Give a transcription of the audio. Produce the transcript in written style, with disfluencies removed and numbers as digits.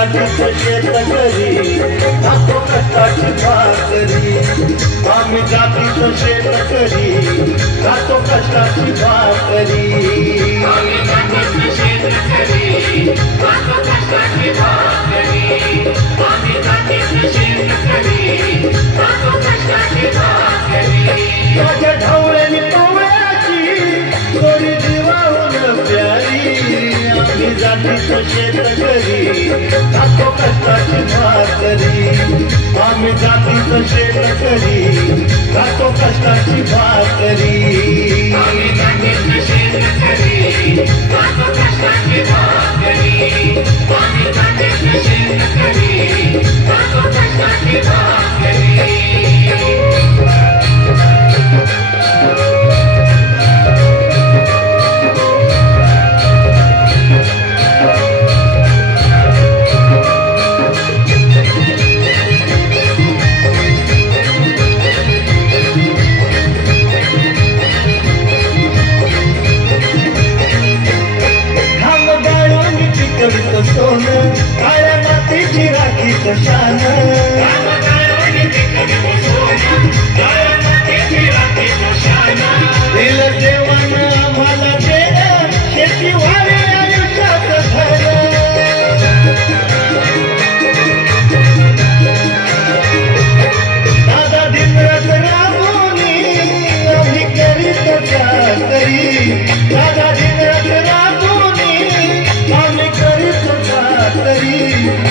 जातीचं शेतकरी खातो कष्टाची भाकरी. आम्ही जातीचं शेतकरी खातो कष्टाची भाकरी. आम्ही जातीचं शेतकरी खातो कष्टाची भाकरी. आम्ही जातीचं शेतकरी खातो कष्टाची भाकरी. माझ्या ढवळ्यानी टोळ्याची थोडी जीवाहून प्यारी. आम्ही जातीचं शेतकरी खातो कष्टाची भाकरी. आम्ही जातीचं शेतकरी खातो कष्टाची भाकरी. आम्ही जातीचं शेतकरी खातो कष्टाची भाकरी. आम्ही जातीचं शेतकरी खातो कष्टाची भाकरी. सोनं काळ्या मातीची राखीत शान. दिलं देवानं आम्हाला देणं शेती व्हावी आयुष्यात धन. दादा दिनरात राबूनी आम्ही करीत चाकरी. दादा दिनरात राबूनी आम्ही करीत चाकरी.